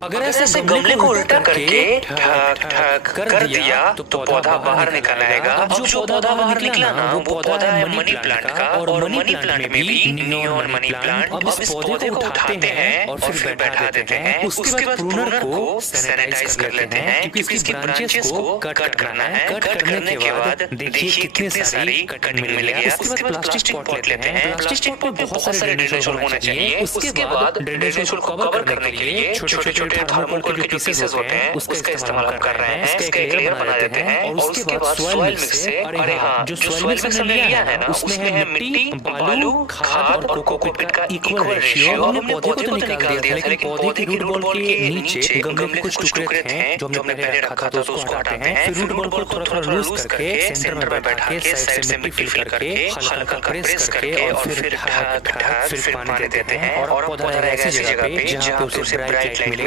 अगर ऐसे गमले को उल्टा करके ठक ठक कर दिया तो पौधा बाहर निकल आएगा। अब जो पौधा बाहर निकला ना वो पौधा है मनी प्लांट का, और मनी प्लांट में भी नियोन मनी प्लांट। अब इस पौधे को उठाते हैं और फिर बैठा देते हैं। उसके बाद प्रूनर को सैनिटाइज कर लेते हैं क्योंकि इसकी ब्रांचेस को कट करना है। कट करने के बाद देखिए कितनी सारी कटिंग मिल गई। उसके बाद प्लास्टिक पॉट लेते हैं। प्लास्टिक पॉट में बहुत सारे ड्रेनेज होल होने चाहिए। उसके बाद ड्रेनेज होल को कवर करने के लिए छोटे छोटे थर्मोकोल के जो पीसेस होते हैं उसका इस्तेमाल हम कर रहे हैं। इसका एक लेयर बना देते हैं और उसके बाद सॉइल मिक्स से, अरे हाँ, जो सॉइल मिक्स हमने लिया है ना उसमें है मिट्टी, बालू, खाद और कोकोपीट का इक्वल रेशियो। हमने पौधे को तो निकाल दिया, लेकिन पौधे के रूट बॉल के नीचे गमले में कुछ टुकड़े थे जो हमने पहले रखा था, तो उसको हटाते हैं। फिर रूट बॉल को थोड़ा थोड़ा लूज करके सेंटर में बैठा के साइड से मिट्टी फिल करके हल्का प्रेस करके और फिर ढक फिर पानी देते हैं और पौधा रहेगा ऐसी जगह पे जहाँ पे उसे ब्राइट लाइट मिले।